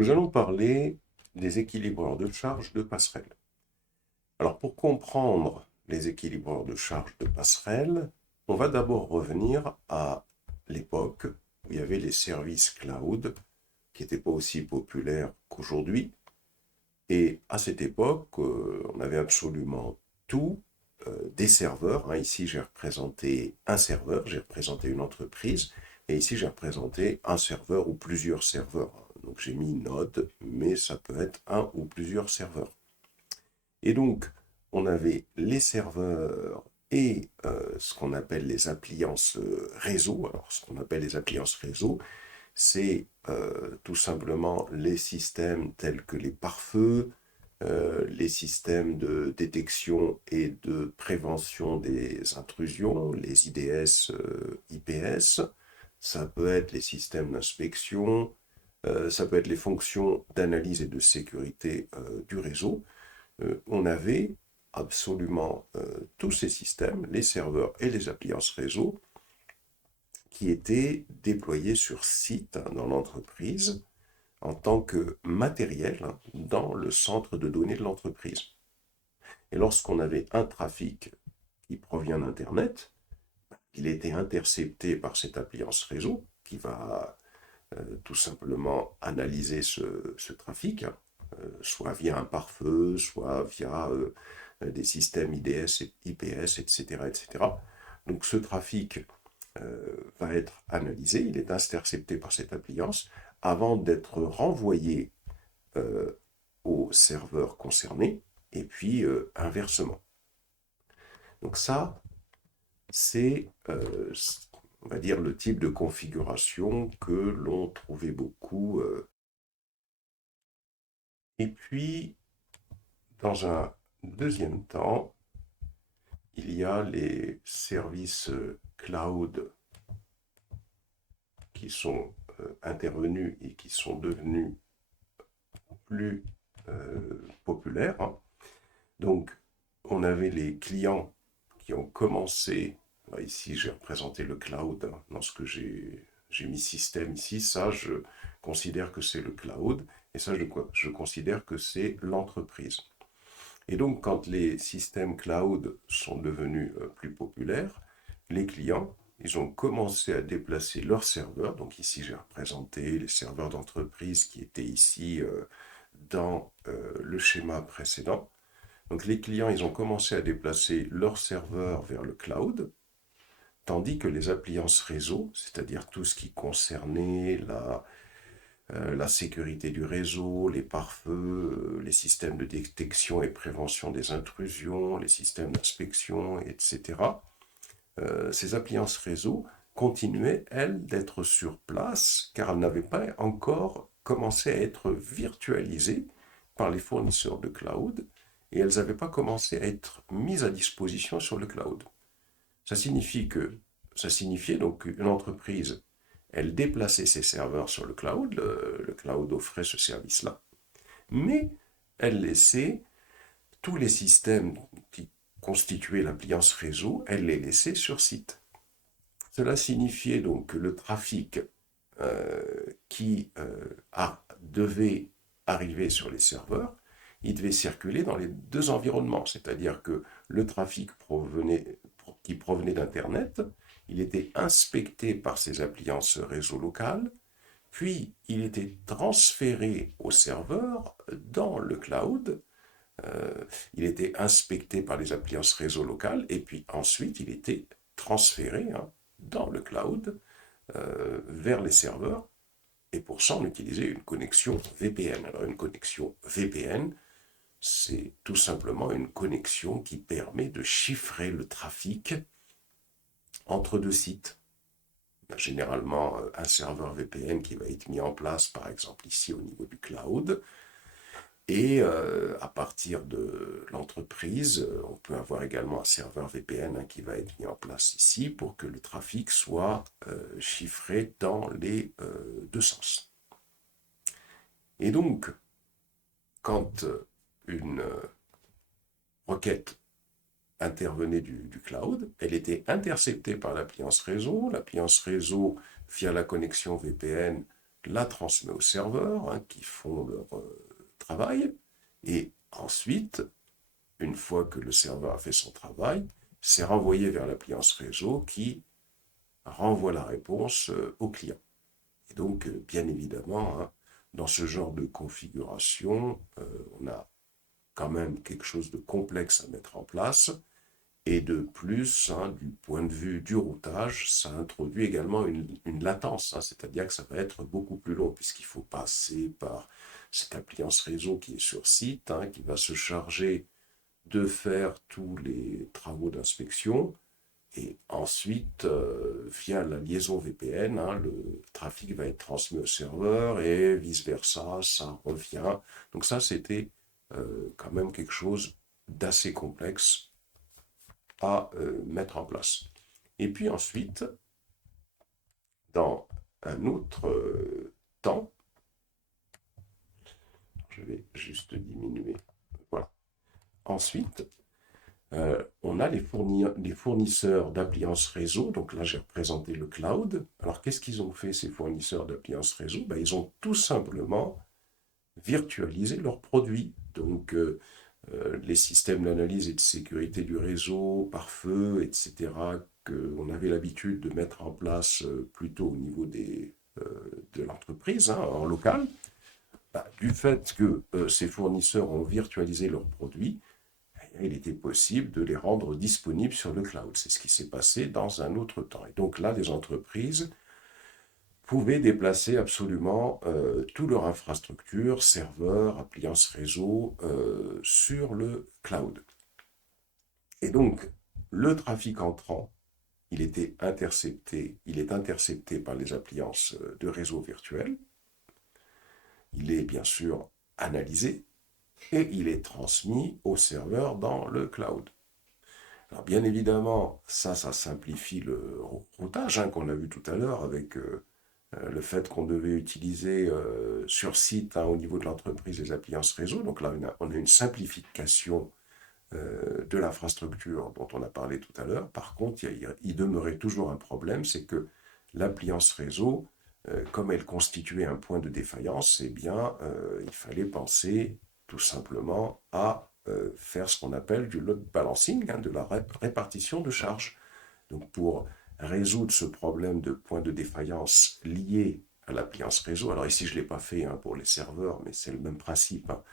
Nous allons parler des équilibreurs de charge de passerelle. Alors pour comprendre les équilibreurs de charge de passerelle, on va d'abord revenir à l'époque où il y avait les services cloud qui n'étaient pas aussi populaires qu'aujourd'hui. Et à cette époque, on avait absolument tout, des serveurs. Ici, j'ai représenté un serveur, j'ai représenté une entreprise, et ici, j'ai représenté un serveur ou plusieurs serveurs. Donc, j'ai mis Node, mais ça peut être un ou plusieurs serveurs. Et donc, on avait les serveurs et ce qu'on appelle les appliances réseau. Alors, ce qu'on appelle les appliances réseau, c'est tout simplement les systèmes tels que les pare-feux, les systèmes de détection et de prévention des intrusions, les IDS, IPS, ça peut être les systèmes d'inspection, ça peut être les fonctions d'analyse et de sécurité du réseau. On avait absolument tous ces systèmes, les serveurs et les appliances réseau, qui étaient déployés sur site dans l'entreprise en tant que matériel dans le centre de données de l'entreprise. Et lorsqu'on avait un trafic qui provient d'Internet, il était intercepté par cette appliance réseau qui va tout simplement analyser ce trafic, soit via un pare-feu, soit via des systèmes IDS, IPS, etc., etc. Donc ce trafic va être analysé, il est intercepté par cette appliance avant d'être renvoyé euh, au serveur concerné, et puis inversement. Donc ça, c'est, on va dire, le type de configuration que l'on trouvait beaucoup. Et puis, dans un deuxième temps, il y a les services cloud qui sont intervenus et qui sont devenus plus populaires. Donc, on avait les clients qui ont commencé. Ici, j'ai représenté le cloud dans ce que j'ai mis système ici. Ça, je considère que c'est le cloud. Et ça, je considère que c'est l'entreprise. Et donc, quand les systèmes cloud sont devenus plus populaires, les clients, ils ont commencé à déplacer leurs serveurs. Donc ici, j'ai représenté les serveurs d'entreprise qui étaient ici dans le schéma précédent. Donc les clients, ils ont commencé à déplacer leurs serveurs vers le cloud, tandis que les appliances réseau, c'est-à-dire tout ce qui concernait la sécurité du réseau, les pare-feux, les systèmes de détection et prévention des intrusions, les systèmes d'inspection, etc., ces appliances réseau continuaient, elles, d'être sur place, car elles n'avaient pas encore commencé à être virtualisées par les fournisseurs de cloud, et elles n'avaient pas commencé à être mises à disposition sur le cloud. Ça signifie que, ça signifiait donc qu'une entreprise, elle déplaçait ses serveurs sur le cloud, le cloud offrait ce service-là, mais elle laissait tous les systèmes qui constituaient l'appliance réseau, elle les laissait sur site. Cela signifiait donc que le trafic euh, qui devait arriver sur les serveurs, il devait circuler dans les deux environnements, c'est-à-dire que le trafic qui provenait d'Internet, il était inspecté par ces appliances réseau locales, puis il était transféré au serveur dans le cloud, il était inspecté par les appliances réseau locales, et puis ensuite il était transféré dans le cloud vers les serveurs. Et pour ça, on utilisait une connexion VPN. Alors une connexion VPN, c'est tout simplement une connexion qui permet de chiffrer le trafic entre deux sites. Généralement, un serveur VPN qui va être mis en place, par exemple ici au niveau du cloud. Et à partir de l'entreprise, on peut avoir également un serveur VPN qui va être mis en place ici pour que le trafic soit chiffré dans les deux sens. Et donc, quand une requête intervenait du cloud, elle était interceptée par l'appliance réseau. L'appliance réseau, via la connexion VPN, la transmet au serveur, hein, qui font leur travail, et ensuite, une fois que le serveur a fait son travail, c'est renvoyé vers l'appliance réseau qui renvoie la réponse au client. Et donc, bien évidemment, hein, dans ce genre de configuration, on a quand même quelque chose de complexe à mettre en place. Et de plus, hein, du point de vue du routage, ça introduit également une latence, hein, c'est-à-dire que ça va être beaucoup plus long, puisqu'il faut passer par cette appliance réseau qui est sur site, hein, qui va se charger de faire tous les travaux d'inspection. Et ensuite, via la liaison VPN, hein, le trafic va être transmis au serveur et vice-versa, ça revient. Donc ça, c'était quand même quelque chose d'assez complexe à mettre en place. Et puis ensuite, dans un autre temps, je vais juste diminuer. Voilà. Ensuite, on a les fournisseurs d'appliances réseau. Donc là, j'ai représenté le cloud. Alors, qu'est-ce qu'ils ont fait, ces fournisseurs d'appliances réseau? Ben, ils ont tout simplement virtualisé leurs produits. Donc, les systèmes d'analyse et de sécurité du réseau, pare-feu, etc., qu'on avait l'habitude de mettre en place plutôt au niveau de l'entreprise, hein, en local, bah, du fait que ces fournisseurs ont virtualisé leurs produits, il était possible de les rendre disponibles sur le cloud. C'est ce qui s'est passé dans un autre temps. Et donc là, les entreprises pouvaient déplacer absolument toute leur infrastructure, serveurs, appliances réseau, sur le cloud. Et donc, le trafic entrant, il est intercepté par les appliances de réseau virtuel. Il est bien sûr analysé et il est transmis au serveur dans le cloud. Alors bien évidemment, ça simplifie le routage, hein, qu'on a vu tout à l'heure avec le fait qu'on devait utiliser sur site, hein, au niveau de l'entreprise, les appliances réseau. Donc là, on a une simplification de l'infrastructure dont on a parlé tout à l'heure. Par contre, il demeurait toujours un problème, c'est que l'appliance réseau, comme elle constituait un point de défaillance, eh bien, il fallait penser tout simplement à faire ce qu'on appelle du load balancing, hein, de la répartition de charges. Donc, pour résoudre ce problème de point de défaillance lié à l'appliance réseau, alors ici je ne l'ai pas fait, hein, pour les serveurs, mais c'est le même principe, hein.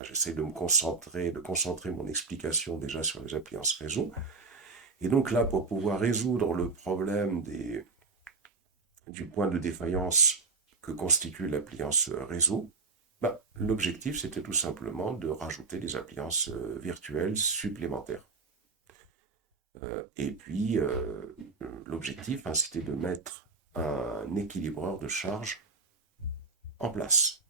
J'essaie de concentrer mon explication déjà sur les appliances réseau. Et donc là, pour pouvoir résoudre le problème du point de défaillance que constitue l'appliance réseau, bah, l'objectif, c'était tout simplement de rajouter des appliances virtuelles supplémentaires. Et puis, l'objectif, hein, c'était de mettre un équilibreur de charge en place.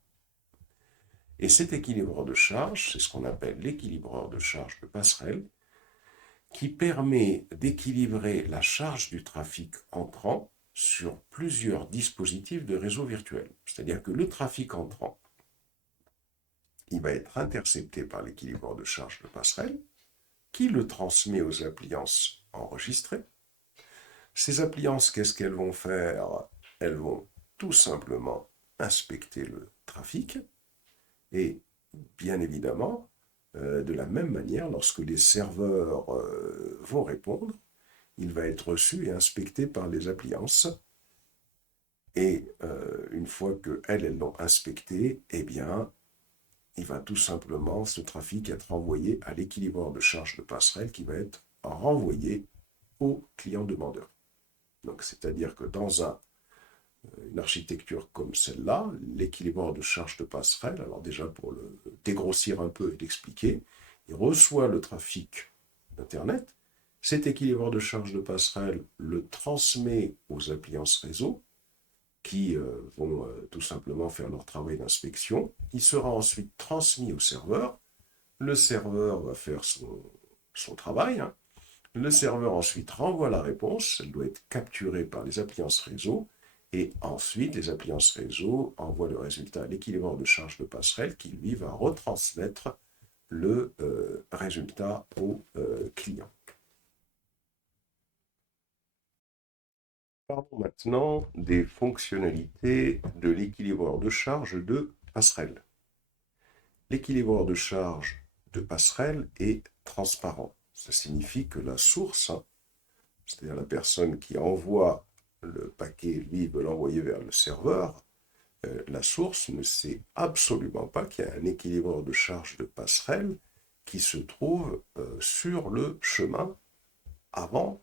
Et cet équilibreur de charge, c'est ce qu'on appelle l'équilibreur de charge de passerelle, qui permet d'équilibrer la charge du trafic entrant sur plusieurs dispositifs de réseau virtuel. C'est-à-dire que le trafic entrant, il va être intercepté par l'équilibreur de charge de passerelle, qui le transmet aux appliances enregistrées. Ces appliances, qu'est-ce qu'elles vont faire? Elles vont tout simplement inspecter le trafic et, bien évidemment, de la même manière, lorsque les serveurs vont répondre, il va être reçu et inspecté par les appliances. Et une fois qu'elles l'ont inspecté, eh bien, il va tout simplement, ce trafic, être envoyé à l'équilibreur de charge de passerelle qui va être renvoyé au client demandeur. Donc, c'est-à-dire que dans une architecture comme celle-là, l'équilibreur de charge de passerelle, alors déjà pour le dégrossir un peu et l'expliquer, il reçoit le trafic d'Internet, cet équilibreur de charge de passerelle le transmet aux appliances réseau qui vont tout simplement faire leur travail d'inspection. Il sera ensuite transmis au serveur. Le serveur va faire son travail, hein. Le serveur ensuite renvoie la réponse. Elle doit être capturée par les appliances réseau. Et ensuite, les appliances réseau envoient le résultat à l'équilibreur de charge de passerelle qui, lui, va retransmettre le résultat au client. Parlons maintenant des fonctionnalités de l'équilibreur de charge de passerelle. L'équilibreur de charge de passerelle est transparent. Ça signifie que la source, c'est-à-dire la personne qui envoie le paquet, lui, veut l'envoyer vers le serveur, la source ne sait absolument pas qu'il y a un équilibreur de charge de passerelle qui se trouve sur le chemin avant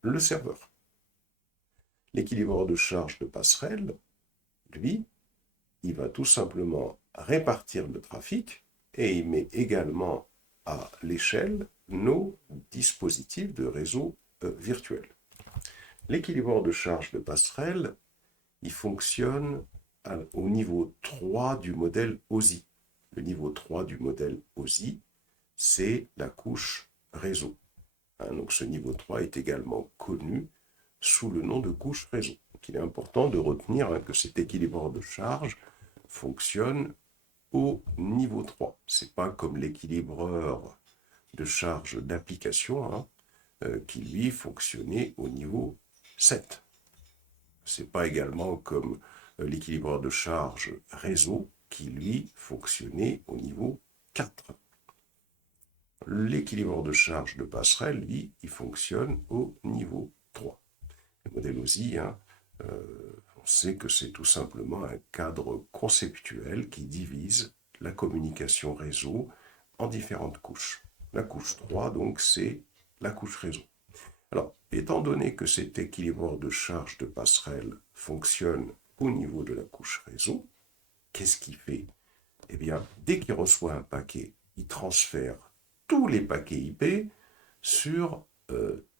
le serveur. L'équilibreur de charge de passerelle, lui, il va tout simplement répartir le trafic et il met également à l'échelle nos dispositifs de réseau virtuel. L'équilibreur de charge de passerelle, il fonctionne au niveau 3 du modèle OSI. Le niveau 3 du modèle OSI, c'est la couche réseau. Donc ce niveau 3 est également connu sous le nom de couche réseau. Donc il est important de retenir que cet équilibreur de charge fonctionne au niveau 3. Ce n'est pas comme l'équilibreur de charge d'application qui lui fonctionnait au niveau 7. Ce n'est pas également comme l'équilibreur de charge réseau qui lui fonctionnait au niveau 4. L'équilibreur de charge de passerelle, lui, il fonctionne au niveau 3. Le modèle OSI, on sait que c'est tout simplement un cadre conceptuel qui divise la communication réseau en différentes couches. La couche 3, donc, c'est la couche réseau. Alors, étant donné que cet équilibreur de charge de passerelle fonctionne au niveau de la couche réseau, qu'est-ce qu'il fait? Eh bien, dès qu'il reçoit un paquet, il transfère tous les paquets IP sur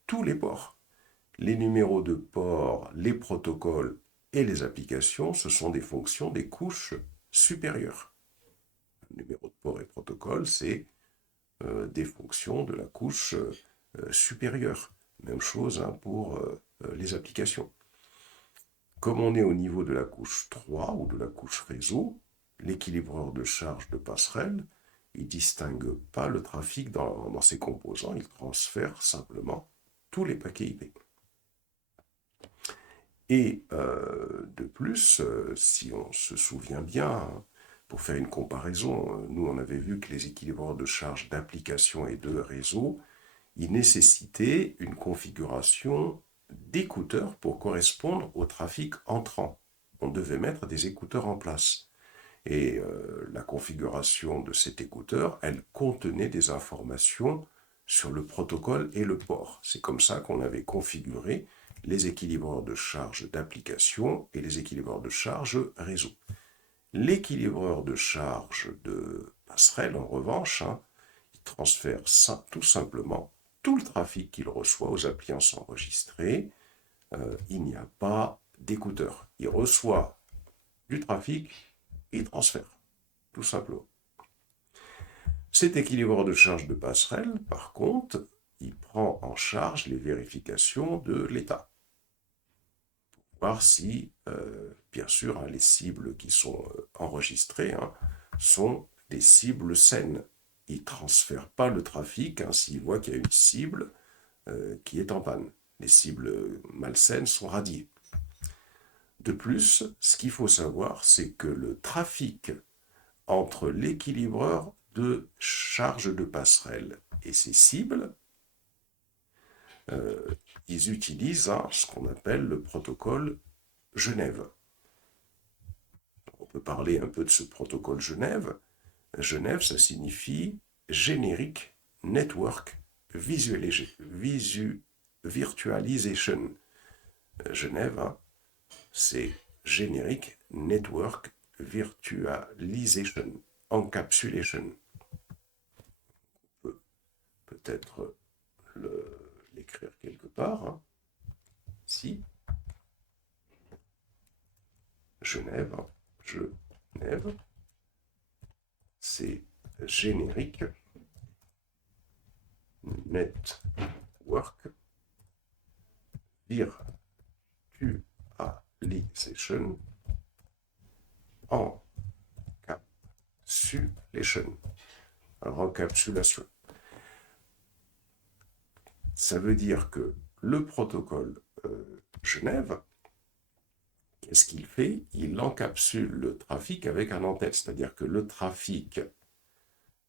tous les ports. Les numéros de port, les protocoles et les applications, ce sont des fonctions des couches supérieures. Numéro de port et protocole, c'est des fonctions de la couche supérieure. Même chose pour les applications. Comme on est au niveau de la couche 3 ou de la couche réseau, l'équilibreur de charge de passerelle, il ne distingue pas le trafic dans ses composants, il transfère simplement tous les paquets IP. Et de plus, si on se souvient bien, pour faire une comparaison, nous on avait vu que les équilibreurs de charge d'application et de réseau, ils nécessitaient une configuration d'écouteurs pour correspondre au trafic entrant. On devait mettre des écouteurs en place. Et la configuration de cet écouteur, elle contenait des informations sur le protocole et le port. C'est comme ça qu'on avait configuré les équilibreurs de charge d'application et les équilibreurs de charge réseau. L'équilibreur de charge de passerelle, en revanche, il transfère tout simplement tout le trafic qu'il reçoit aux appliances enregistrées. Il n'y a pas d'écouteur. Il reçoit du trafic, il transfère, tout simplement. Cet équilibreur de charge de passerelle, par contre, il prend en charge les vérifications de l'état. Voir si, bien sûr, les cibles qui sont enregistrées sont des cibles saines. Il ne transfère pas le trafic s'il voit qu'il y a une cible qui est en panne. Les cibles malsaines sont radiées. De plus, ce qu'il faut savoir, c'est que le trafic entre l'équilibreur de charge de passerelle et ses cibles, ils utilisent ce qu'on appelle le protocole Genève. On peut parler un peu de ce protocole Genève. Genève, ça signifie Generic Network Virtualization. Genève, c'est Generic Network Virtualization, Encapsulation. On peut peut-être l'écrire quelque part. Si. Genève, c'est générique network virtualization encapsulation. Alors, encapsulation. Ça veut dire que le protocole Genève, qu'est-ce qu'il fait? Il encapsule le trafic avec un en-tête, c'est-à-dire que le trafic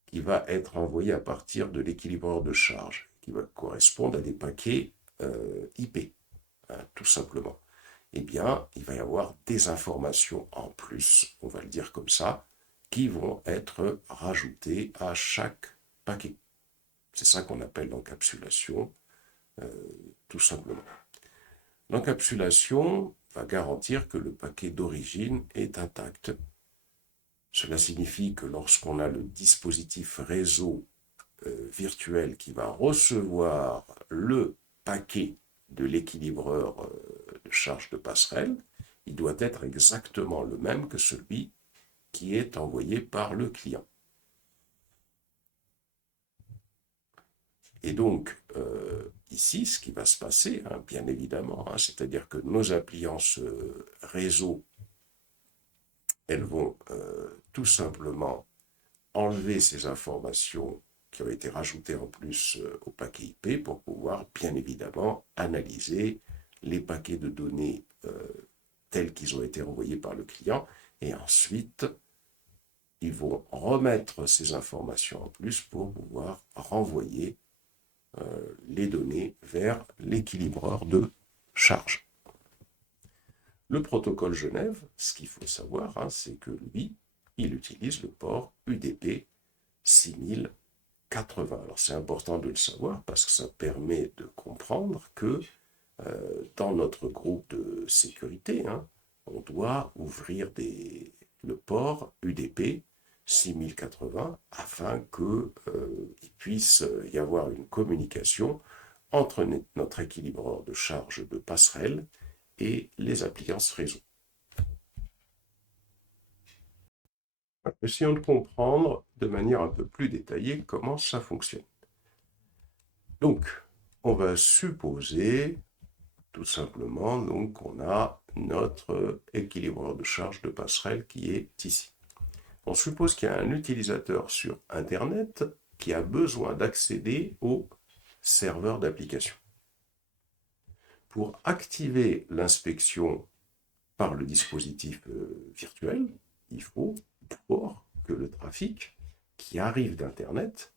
qui va être envoyé à partir de l'équilibreur de charge, qui va correspondre à des paquets IP, hein, tout simplement. Eh bien, il va y avoir des informations en plus, on va le dire comme ça, qui vont être rajoutées à chaque paquet. C'est ça qu'on appelle l'encapsulation, tout simplement. L'encapsulation va garantir que le paquet d'origine est intact. Cela signifie que lorsqu'on a le dispositif réseau virtuel qui va recevoir le paquet de l'équilibreur de charge de passerelle, il doit être exactement le même que celui qui est envoyé par le client. Et donc, ici, ce qui va se passer, hein, bien évidemment, hein, c'est-à-dire que nos appliances réseau, elles vont tout simplement enlever ces informations qui ont été rajoutées en plus au paquet IP pour pouvoir, bien évidemment, analyser les paquets de données tels qu'ils ont été envoyés par le client. Et ensuite, ils vont remettre ces informations en plus pour pouvoir renvoyer les données vers l'équilibreur de charge. Le protocole Genève, ce qu'il faut savoir, hein, c'est que lui, il utilise le port UDP 6080. Alors c'est important de le savoir parce que ça permet de comprendre que dans notre groupe de sécurité, hein, on doit ouvrir le port UDP 6080 afin qu'il puisse y avoir une communication entre notre équilibreur de charge de passerelle et les appliances réseau. Essayons de comprendre de manière un peu plus détaillée comment ça fonctionne. Donc, on va supposer tout simplement donc, qu'on a notre équilibreur de charge de passerelle qui est ici. On suppose qu'il y a un utilisateur sur Internet qui a besoin d'accéder au serveur d'application. Pour activer l'inspection par le dispositif virtuel, il faut d'abord que le trafic qui arrive d'Internet,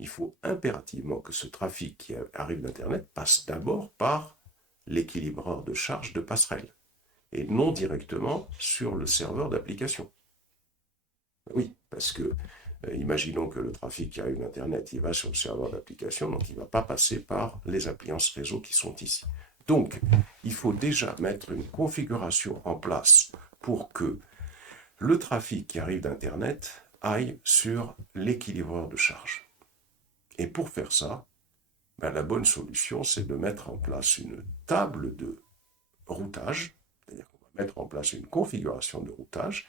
il faut impérativement que ce trafic qui arrive d'Internet passe d'abord par l'équilibreur de charge de passerelle et non directement sur le serveur d'application. Oui, parce que imaginons que le trafic qui arrive d'Internet, il va sur le serveur d'application, donc il ne va pas passer par les appliances réseau qui sont ici. Donc, il faut déjà mettre une configuration en place pour que le trafic qui arrive d'Internet aille sur l'équilibreur de charge. Et pour faire ça, la bonne solution, c'est de mettre en place une table de routage, c'est-à-dire qu'on va mettre en place une configuration de routage.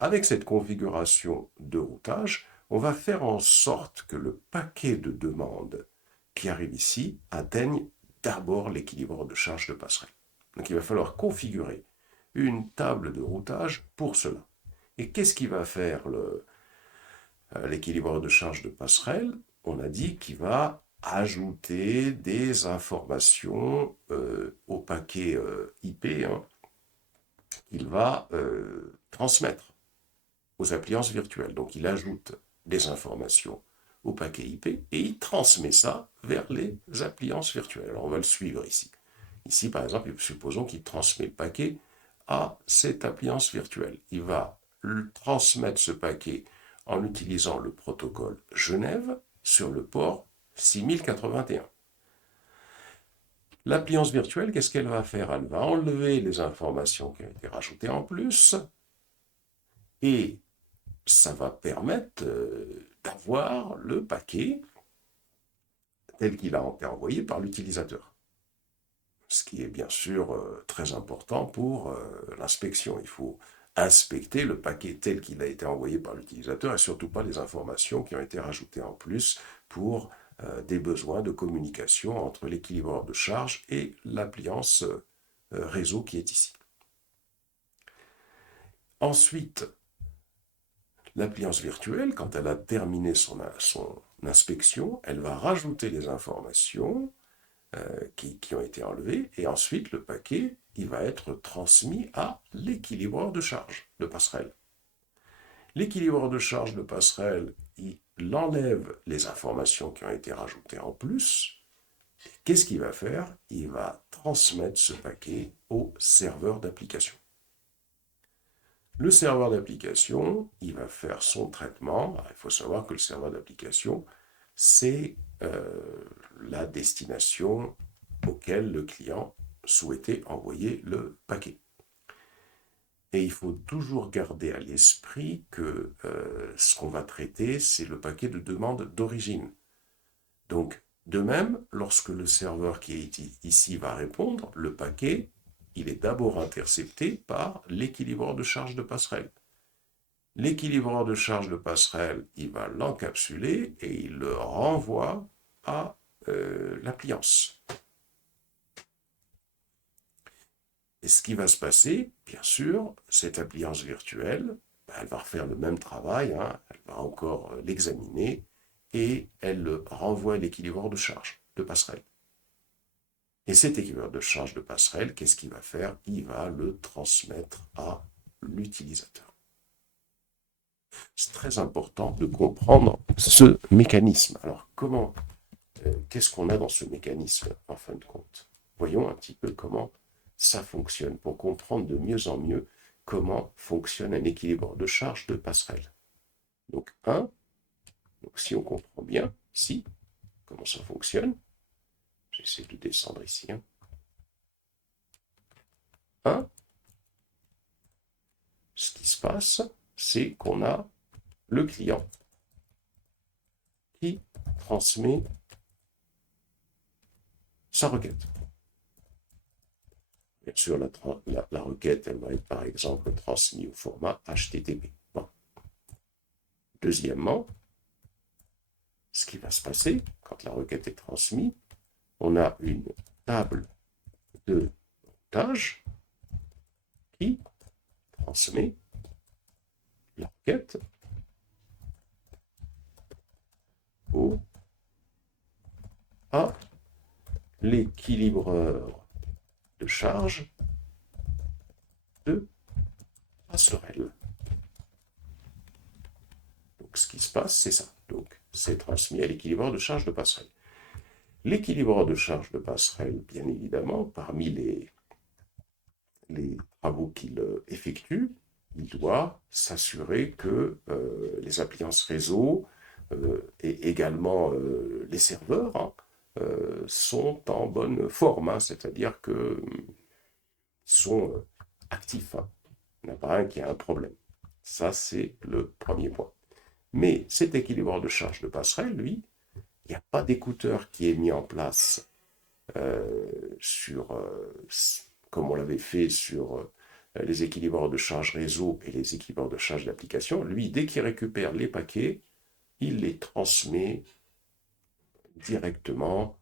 Avec cette configuration de routage, on va faire en sorte que le paquet de demandes qui arrive ici atteigne d'abord l'équilibreur de charge de passerelle. Donc il va falloir configurer une table de routage pour cela. Et qu'est-ce qui va faire l'équilibreur de charge de passerelle? On a dit qu'il va ajouter des informations au paquet IP hein, qu'il va transmettre aux appliances virtuelles. Donc il ajoute des informations au paquet IP et il transmet ça vers les appliances virtuelles. Alors on va le suivre ici. Ici par exemple, supposons qu'il transmet le paquet à cette appliance virtuelle. Il va transmettre ce paquet en utilisant le protocole Genève sur le port 6081. L'appliance virtuelle, qu'est-ce qu'elle va faire? Elle va enlever les informations qui ont été rajoutées en plus et ça va permettre d'avoir le paquet tel qu'il a été envoyé par l'utilisateur. Ce qui est bien sûr très important pour l'inspection. Il faut inspecter le paquet tel qu'il a été envoyé par l'utilisateur et surtout pas les informations qui ont été rajoutées en plus pour des besoins de communication entre l'équilibreur de charge et l'appliance réseau qui est ici. Ensuite, l'appliance virtuelle, quand elle a terminé son inspection, elle va rajouter les informations qui ont été enlevés, et ensuite le paquet, il va être transmis à l'équilibreur de charge de passerelle. L'équilibreur de charge de passerelle, il enlève les informations qui ont été rajoutées en plus. Qu'est-ce qu'il va faire? Il va transmettre ce paquet au serveur d'application. Le serveur d'application, il va faire son traitement. Alors, il faut savoir que le serveur d'application, c'est la destination auquel le client souhaitait envoyer le paquet. Et il faut toujours garder à l'esprit que ce qu'on va traiter, c'est le paquet de demande d'origine. Donc, de même, lorsque le serveur qui est ici va répondre, le paquet, il est d'abord intercepté par l'équilibreur de charge de passerelle. L'équilibreur de charge de passerelle, il va l'encapsuler et il le renvoie à l'appliance. Et ce qui va se passer, bien sûr, cette appliance virtuelle, elle va refaire le même travail, elle va encore l'examiner et elle le renvoie à l'équilibreur de charge de passerelle. Et cet équilibreur de charge de passerelle, qu'est-ce qu'il va faire? Il va le transmettre à l'utilisateur. C'est très important de comprendre ce mécanisme. Alors, qu'est-ce qu'on a dans ce mécanisme, en fin de compte? Voyons un petit peu comment ça fonctionne, pour comprendre de mieux en mieux comment fonctionne un équilibreur de charge de passerelle. Donc, si on comprend bien ici comment ça fonctionne, j'essaie de descendre ici. Ce qui se passe, c'est qu'on a le client qui transmet sa requête. Bien sûr, la requête, elle va être par exemple transmise au format HTTP. Bon. Deuxièmement, ce qui va se passer quand la requête est transmise, on a une table de montage qui transmet la requête à l'équilibreur de charge de passerelle. Donc, ce qui se passe, c'est ça. Donc, c'est transmis à l'équilibreur de charge de passerelle. L'équilibreur de charge de passerelle, bien évidemment, parmi les travaux qu'il effectue, il doit s'assurer que les appliances réseau et également les serveurs sont en bonne forme, c'est-à-dire qu'ils sont actifs. Il n'y en a pas un qui a un problème. Ça, c'est le premier point. Mais cet équilibreur de charge de passerelle, lui, il n'y a pas d'écouteur qui est mis en place comme on l'avait fait sur les équilibreurs de charge réseau et les équilibreurs de charge d'application. Lui, dès qu'il récupère les paquets, il les transmet directement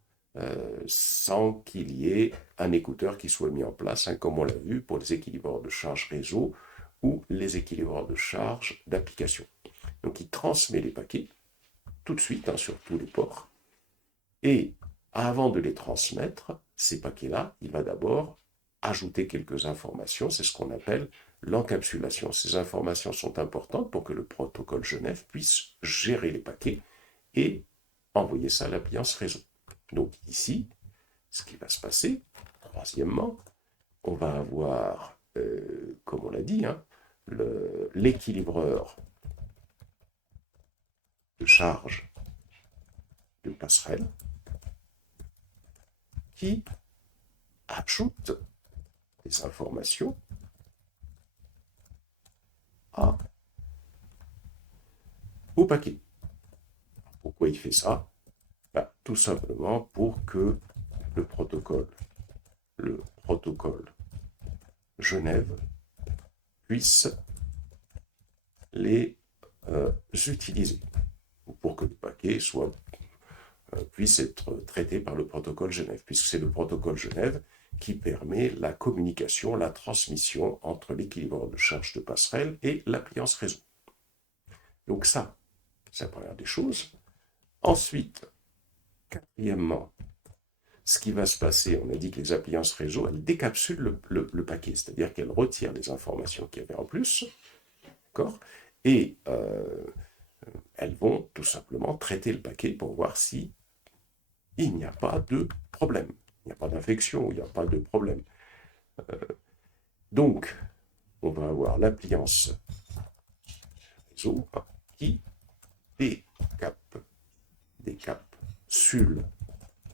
sans qu'il y ait un écouteur qui soit mis en place, comme on l'a vu pour les équilibreurs de charge réseau ou les équilibreurs de charge d'application. Donc il transmet les paquets tout de suite sur tous les ports. Et avant de les transmettre, ces paquets-là, il va d'abord ajouter quelques informations. C'est ce qu'on appelle l'encapsulation. Ces informations sont importantes pour que le protocole Genève puisse gérer les paquets et envoyer ça à l'appliance réseau. Donc ici, ce qui va se passer, troisièmement, on va avoir, comme on l'a dit, l'équilibreur de charge de passerelle qui ajoute des informations au paquet. Pourquoi il fait ça? Tout simplement pour que le protocole Genève puisse les utiliser, ou pour que le paquet puisse être traité par le protocole Genève, puisque c'est le protocole Genève qui permet la communication, la transmission entre l'équilibreur de charge de passerelle et l'appliance réseau. Donc ça, c'est la première des choses. Ensuite, quatrièmement, ce qui va se passer, on a dit que les appliances réseau, elles décapsulent le paquet, c'est-à-dire qu'elles retirent les informations qu'il y avait en plus, d'accord, et elles vont tout simplement traiter le paquet pour voir si il n'y a pas de problème, il n'y a pas d'infection, il n'y a pas de problème. Donc, on va avoir l'appliance réseau qui décapsule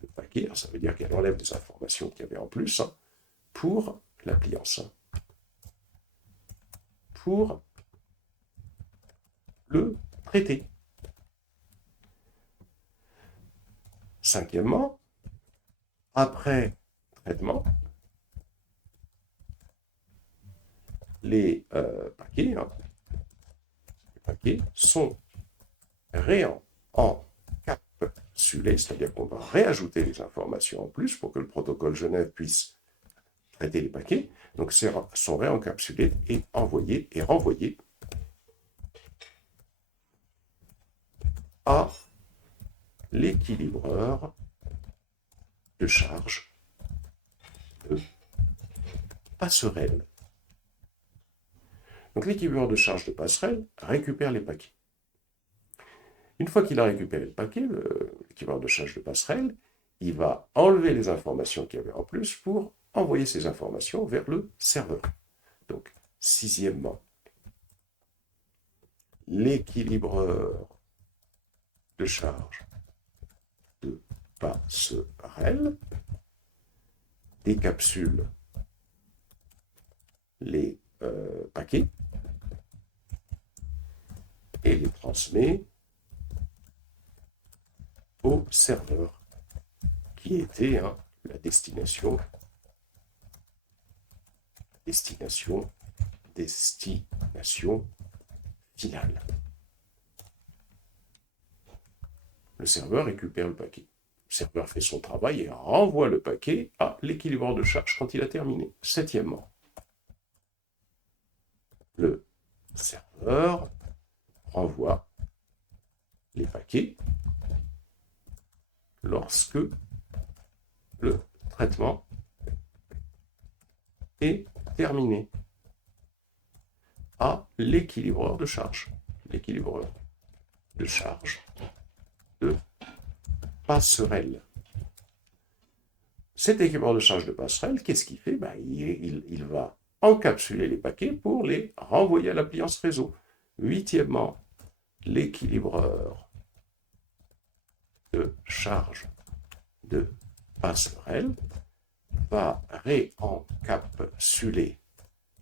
le paquet. Alors, ça veut dire qu'elle enlève des informations qu'il y avait en plus pour l'appliance. Pour le traiter. Cinquièmement, après traitement, les paquets sont encapsulés, c'est-à-dire qu'on va réajouter les informations en plus pour que le protocole Genève puisse traiter les paquets. Donc, sont réencapsulés et envoyés et renvoyés à l'équilibreur de charge de passerelle. Donc l'équilibreur de charge de passerelle récupère les paquets. Une fois qu'il a récupéré le paquet, l'équilibreur de charge de passerelle, il va enlever les informations qu'il y avait en plus pour envoyer ces informations vers le serveur. Donc, sixièmement, l'équilibreur de charge de passerelle décapsule les paquets et les transmet au serveur qui était la destination finale. Le serveur récupère le paquet. Le serveur fait son travail et renvoie le paquet à l'équilibreur de charge quand il a terminé. Septièmement, le serveur renvoie les paquets lorsque le traitement est terminé à l'équilibreur de charge. L'équilibreur de charge de passerelle. Cet équilibreur de charge de passerelle, qu'est-ce qu'il fait? Il va encapsuler les paquets pour les renvoyer à l'appliance réseau. Huitièmement, l'équilibreur de charge de passerelle va réencapsuler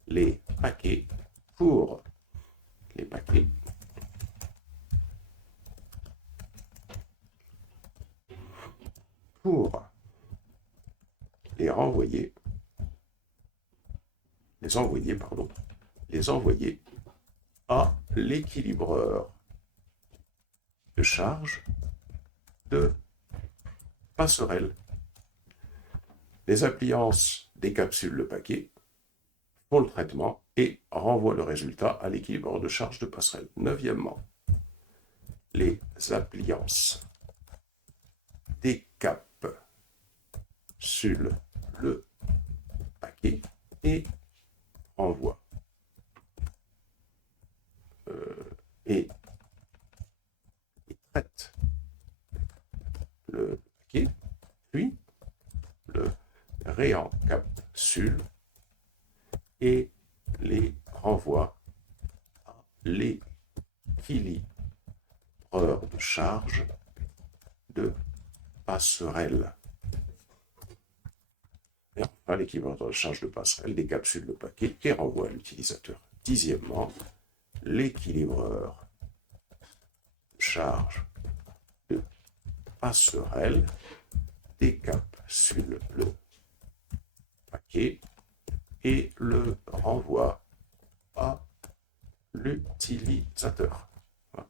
les paquets pour les envoyer à l'équilibreur de charge de passerelle. Les appliances décapsulent le paquet, font le traitement et renvoient le résultat à l'équilibreur de charge de passerelle. Neuvièmement, les appliances décapsulent le paquet et renvoient et traitent le paquet, puis le réencapsule et les renvoie à l'équilibreur de charge de passerelle. Et enfin, l'équilibreur de charge de passerelle décapsule le paquet et renvoie à l'utilisateur. Dixièmement, l'équilibreur de charge de passerelle décapsule le paquet et le renvoie à l'utilisateur. Voilà.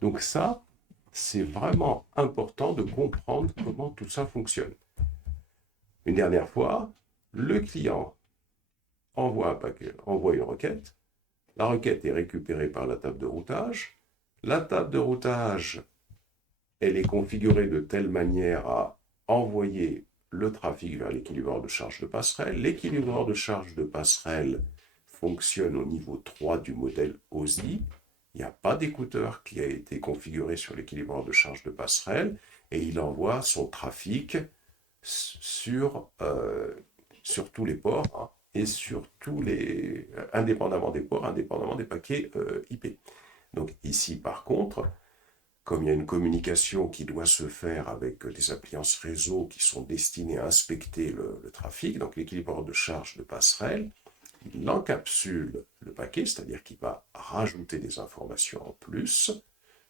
Donc ça, c'est vraiment important de comprendre comment tout ça fonctionne. Une dernière fois, le client envoie un paquet, envoie une requête. La requête est récupérée par la table de routage. La table de routage, elle est configurée de telle manière à envoyer le trafic vers l'équilibreur de charge de passerelle. L'équilibreur de charge de passerelle fonctionne au niveau 3 du modèle OSI. Il n'y a pas d'écouteur qui a été configuré sur l'équilibreur de charge de passerelle et il envoie son trafic sur tous les ports, hein, et sur tous les, indépendamment des ports, indépendamment des paquets IP. Donc ici, par contre, comme il y a une communication qui doit se faire avec des appliances réseau qui sont destinées à inspecter le trafic, donc l'équilibreur de charge de passerelle, il encapsule le paquet, c'est-à-dire qu'il va rajouter des informations en plus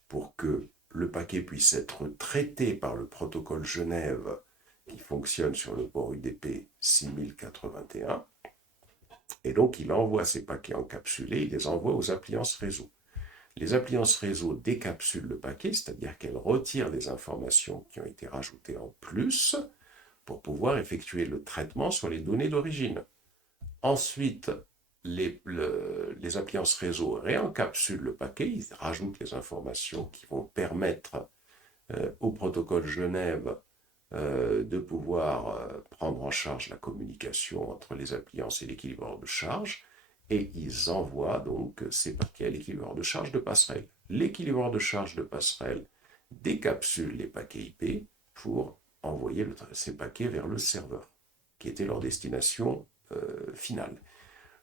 pour que le paquet puisse être traité par le protocole Genève qui fonctionne sur le port UDP 6081. Et donc, il envoie ces paquets encapsulés, il les envoie aux appliances réseau. Les appliances réseau décapsulent le paquet, c'est-à-dire qu'elles retirent des informations qui ont été rajoutées en plus pour pouvoir effectuer le traitement sur les données d'origine. Ensuite, les appliances réseau réencapsulent le paquet, ils rajoutent les informations qui vont permettre au protocole Genève de pouvoir prendre en charge la communication entre les appliances et l'équilibreur de charge, et ils envoient donc ces paquets à l'équilibreur de charge de passerelle. L'équilibreur de charge de passerelle décapsule les paquets IP pour envoyer ces paquets vers le serveur, qui était leur destination finale.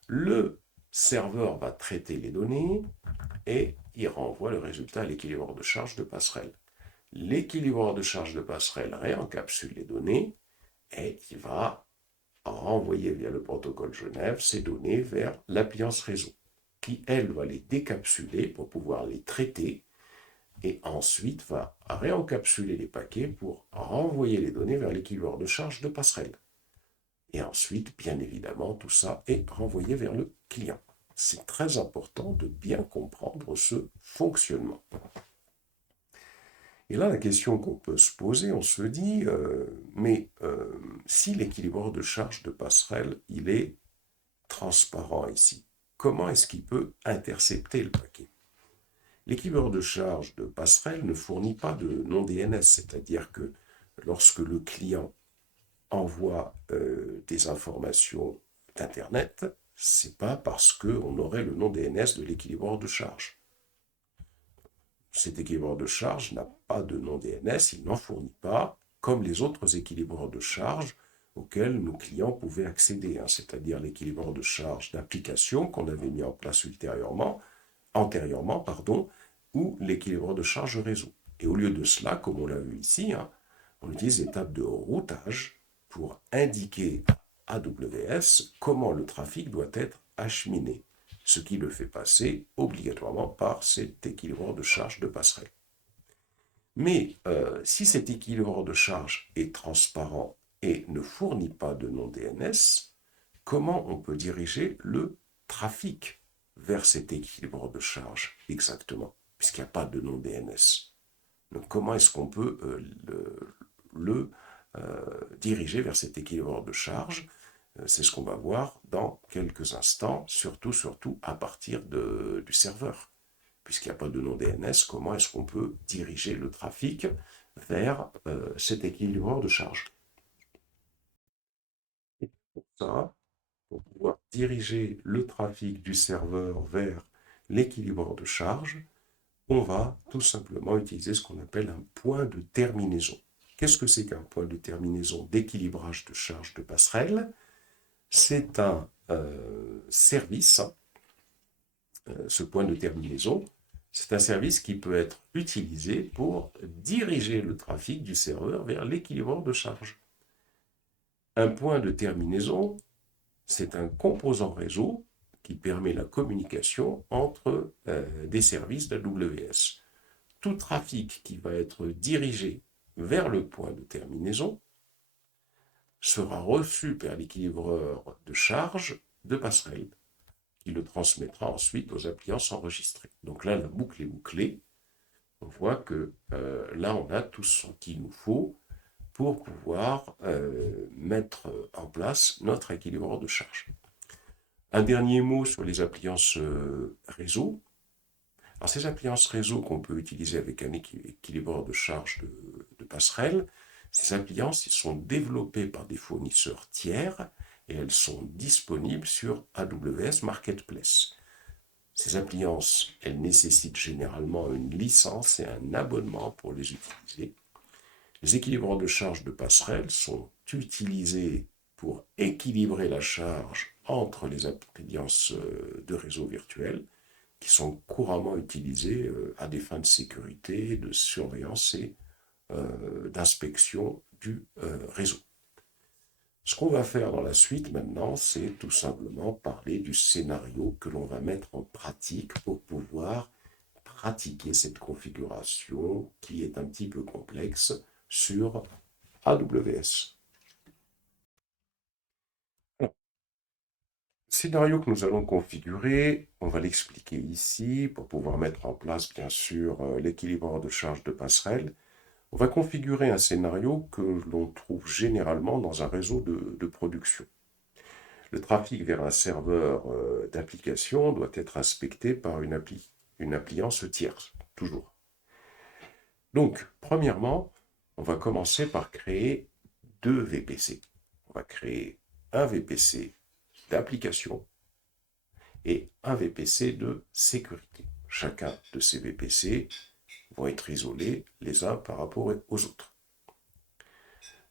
Le serveur va traiter les données et il renvoie le résultat à l'équilibreur de charge de passerelle. L'équilibreur de charge de passerelle réencapsule les données et il va renvoyer via le protocole Genève ces données vers l'appliance réseau, qui, elle, va les décapsuler pour pouvoir les traiter et ensuite va réencapsuler les paquets pour renvoyer les données vers l'équilibreur de charge de passerelle. Et ensuite, bien évidemment, tout ça est renvoyé vers le client. C'est très important de bien comprendre ce fonctionnement. Et là, la question qu'on peut se poser, on se dit, si l'équilibreur de charge de passerelle, il est transparent ici, comment est-ce qu'il peut intercepter le paquet? L'équilibreur de charge de passerelle ne fournit pas de nom DNS, c'est-à-dire que lorsque le client envoie des informations d'Internet, c'est pas parce qu'on aurait le nom DNS de l'équilibreur de charge. Cet équilibreur de charge n'a pas de nom DNS, il n'en fournit pas, comme les autres équilibreurs de charge auxquels nos clients pouvaient accéder, hein, c'est-à-dire l'équilibreur de charge d'application qu'on avait mis en place antérieurement, ou l'équilibreur de charge réseau. Et au lieu de cela, comme on l'a vu ici, hein, on utilise des tables de routage pour indiquer à AWS comment le trafic doit être acheminé, ce qui le fait passer obligatoirement par cet équilibreur de charge de passerelle. Mais si cet équilibreur de charge est transparent et ne fournit pas de nom DNS, comment on peut diriger le trafic vers cet équilibreur de charge exactement, puisqu'il n'y a pas de nom DNS? Donc comment est-ce qu'on peut le diriger vers cet équilibreur de charge? C'est ce qu'on va voir dans quelques instants, surtout à partir du serveur. Puisqu'il n'y a pas de nom DNS, comment est-ce qu'on peut diriger le trafic vers cet équilibreur de charge? Et pour ça, pour pouvoir diriger le trafic du serveur vers l'équilibreur de charge, on va tout simplement utiliser ce qu'on appelle un point de terminaison. Qu'est-ce que c'est qu'un point de terminaison d'équilibrage de charge de passerelle? C'est un service, ce point de terminaison, c'est un service qui peut être utilisé pour diriger le trafic du serveur vers l'équilibreur de charge. Un point de terminaison, c'est un composant réseau qui permet la communication entre des services d'AWS. Tout trafic qui va être dirigé vers le point de terminaison sera reçu par l'équilibreur de charge de passerelle, qui le transmettra ensuite aux appliances enregistrées. Donc là, la boucle est bouclée. On voit que là, on a tout ce qu'il nous faut pour pouvoir mettre en place notre équilibreur de charge. Un dernier mot sur les appliances réseau. Alors, ces appliances réseau qu'on peut utiliser avec un équilibreur de charge de passerelle, Ces appliances, elles sont développées par des fournisseurs tiers et elles sont disponibles sur AWS Marketplace. Ces appliances, elles nécessitent généralement une licence et un abonnement pour les utiliser. Les équilibreurs de charge de passerelle sont utilisés pour équilibrer la charge entre les appliances de réseau virtuel qui sont couramment utilisées à des fins de sécurité, de surveillance et d'inspection du réseau. Ce qu'on va faire dans la suite maintenant, c'est tout simplement parler du scénario que l'on va mettre en pratique pour pouvoir pratiquer cette configuration qui est un petit peu complexe sur AWS. Le scénario que nous allons configurer, on va l'expliquer ici pour pouvoir mettre en place bien sûr l'équilibreur de charge de passerelle. On va configurer un scénario que l'on trouve généralement dans un réseau de production. Le trafic vers un serveur d'application doit être inspecté par une appliance tierce, toujours. Donc, premièrement, on va commencer par créer deux VPC. On va créer un VPC d'application et un VPC de sécurité. Chacun de ces VPC vont être isolés les uns par rapport aux autres.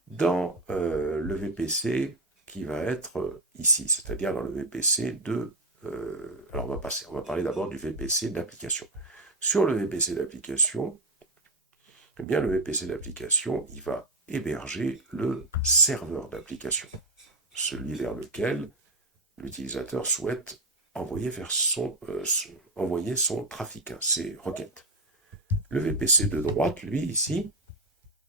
Dans le VPC qui va être ici, c'est-à-dire dans le VPC de... alors on va parler d'abord du VPC d'application. Sur le VPC d'application, eh bien le VPC d'application, il va héberger le serveur d'application, celui vers lequel l'utilisateur souhaite envoyer son trafic, ses requêtes. Le VPC de droite, lui, ici,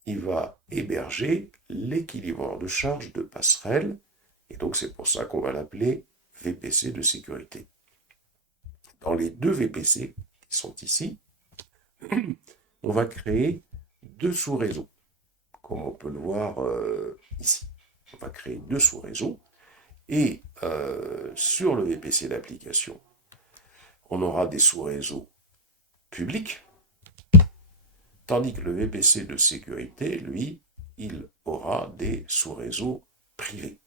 il va héberger l'équilibreur de charge de passerelle, et donc c'est pour ça qu'on va l'appeler VPC de sécurité. Dans les deux VPC qui sont ici, on va créer deux sous-réseaux, comme on peut le voir ici. On va créer deux sous-réseaux, et sur le VPC d'application, on aura des sous-réseaux publics, tandis que le VPC de sécurité, lui, il aura des sous-réseaux privés.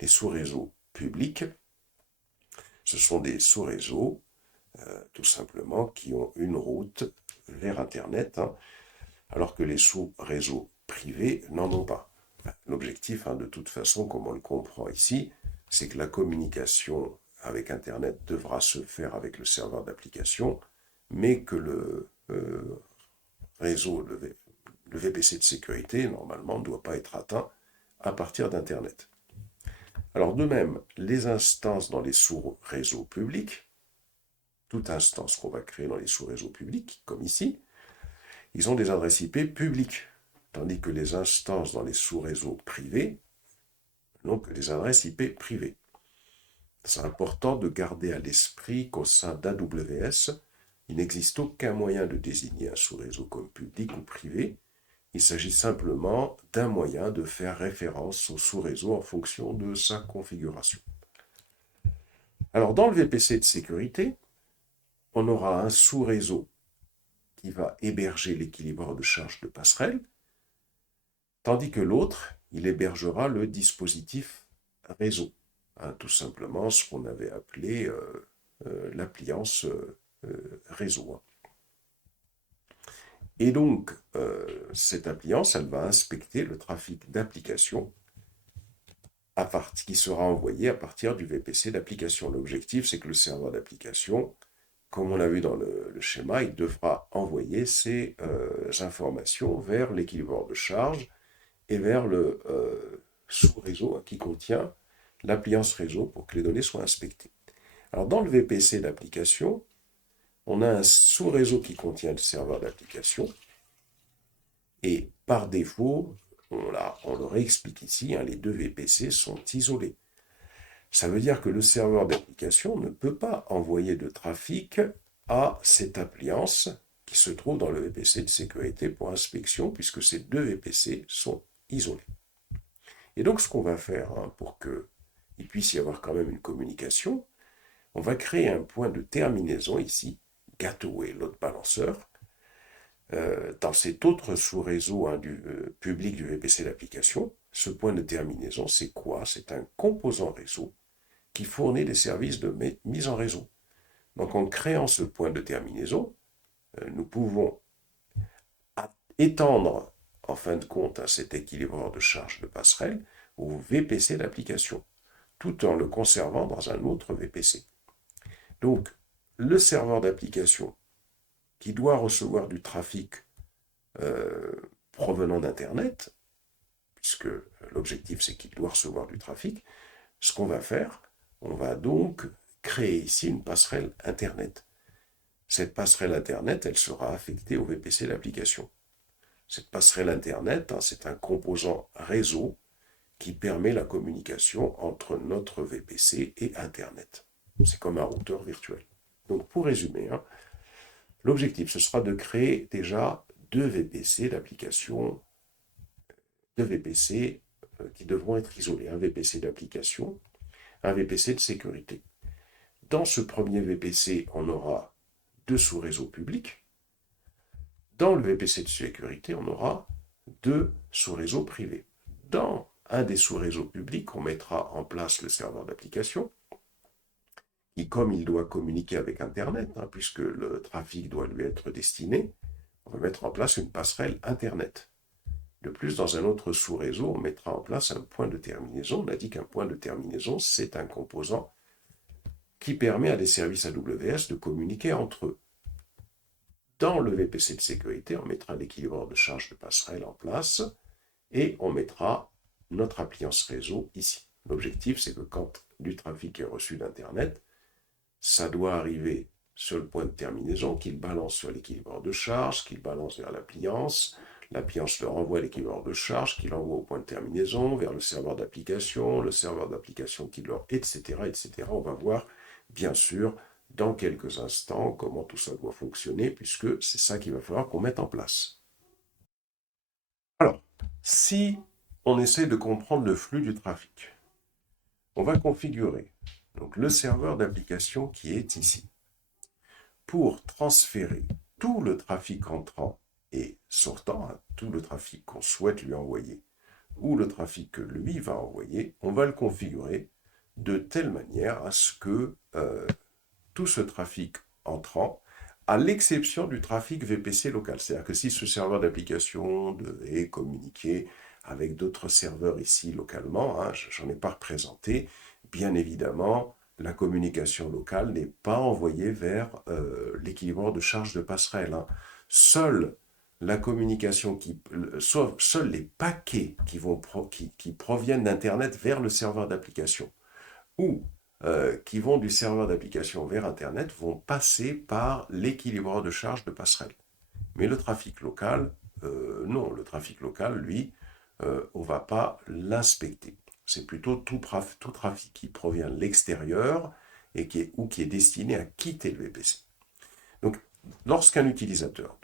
Les sous-réseaux publics, ce sont des sous-réseaux, tout simplement, qui ont une route vers Internet, alors que les sous-réseaux privés n'en ont pas. L'objectif, de toute façon, comme on le comprend ici, c'est que la communication avec Internet devra se faire avec le serveur d'application, mais que le réseau, le VPC de sécurité, normalement, ne doit pas être atteint à partir d'Internet. Alors de même, les instances dans les sous-réseaux publics, toute instance qu'on va créer dans les sous-réseaux publics, comme ici, ils ont des adresses IP publiques, tandis que les instances dans les sous-réseaux privés n'ont que des adresses IP privées. C'est important de garder à l'esprit qu'au sein d'AWS, il n'existe aucun moyen de désigner un sous-réseau comme public ou privé. Il s'agit simplement d'un moyen de faire référence au sous-réseau en fonction de sa configuration. Alors, dans le VPC de sécurité, on aura un sous-réseau qui va héberger l'équilibreur de charge de passerelle, tandis que l'autre, il hébergera le dispositif réseau, tout simplement ce qu'on avait appelé l'appliance réseau. Et donc, cette appliance, elle va inspecter le trafic d'application qui sera envoyé à partir du VPC d'application. L'objectif, c'est que le serveur d'application, comme on l'a vu dans le schéma, il devra envoyer ces informations vers l'équilibreur de charge et vers le sous-réseau qui contient l'appliance réseau pour que les données soient inspectées. Alors, dans le VPC d'application, on a un sous-réseau qui contient le serveur d'application. Et par défaut, on le réexplique ici, les deux VPC sont isolés. Ça veut dire que le serveur d'application ne peut pas envoyer de trafic à cette appliance qui se trouve dans le VPC de sécurité pour inspection, puisque ces deux VPC sont isolés. Et donc, ce qu'on va faire pour qu'il puisse y avoir quand même une communication, on va créer un point de terminaison ici, gateway load balancer, Dans cet autre sous-réseau public du VPC d'application, ce point de terminaison, c'est quoi? C'est un composant réseau qui fournit des services de mise en réseau. Donc en créant ce point de terminaison, nous pouvons étendre en fin de compte cet équilibreur de charge de passerelle au VPC d'application, tout en le conservant dans un autre VPC. Donc le serveur d'application qui doit recevoir du trafic provenant d'Internet, puisque l'objectif c'est qu'il doit recevoir du trafic, ce qu'on va faire, on va donc créer ici une passerelle Internet. Cette passerelle Internet, elle sera affectée au VPC d'application. Cette passerelle Internet, c'est un composant réseau qui permet la communication entre notre VPC et Internet. C'est comme un routeur virtuel. Donc pour résumer, l'objectif, ce sera de créer déjà deux VPC d'application, deux VPC qui devront être isolés. Un VPC d'application, un VPC de sécurité. Dans ce premier VPC, on aura deux sous-réseaux publics. Dans le VPC de sécurité, on aura deux sous-réseaux privés. Dans un des sous-réseaux publics, on mettra en place le serveur d'application, qui, comme il doit communiquer avec Internet, puisque le trafic doit lui être destiné, on va mettre en place une passerelle Internet. De plus, dans un autre sous-réseau, on mettra en place un point de terminaison. On a dit qu'un point de terminaison, c'est un composant qui permet à des services AWS de communiquer entre eux. Dans le VPC de sécurité, on mettra l'équilibreur de charge de passerelle en place et on mettra notre appliance réseau ici. L'objectif, c'est que quand du trafic est reçu d'Internet, ça doit arriver sur le point de terminaison, qu'il balance sur l'équilibreur de charge, qu'il balance vers l'appliance le renvoie à l'équilibreur de charge, qu'il envoie au point de terminaison, vers le serveur d'application qui leur, etc., etc. On va voir, bien sûr, dans quelques instants, comment tout ça doit fonctionner, puisque c'est ça qu'il va falloir qu'on mette en place. Alors, si on essaie de comprendre le flux du trafic, on va configurer donc, le serveur d'application qui est ici. Pour transférer tout le trafic entrant et sortant, tout le trafic qu'on souhaite lui envoyer, ou le trafic que lui va envoyer, on va le configurer de telle manière à ce que tout ce trafic entrant, à l'exception du trafic VPC local. C'est-à-dire que si ce serveur d'application devait communiquer avec d'autres serveurs ici localement, j'en ai pas représenté, bien évidemment, la communication locale n'est pas envoyée vers l'équilibreur de charge de passerelle. Seule la communication seuls les paquets qui proviennent d'Internet vers le serveur d'application ou qui vont du serveur d'application vers Internet vont passer par l'équilibreur de charge de passerelle. Mais le trafic local, non, le trafic local, lui, on ne va pas l'inspecter. C'est plutôt tout trafic qui provient de l'extérieur et qui est destiné à quitter le VPC. Donc, lorsqu'un utilisateur,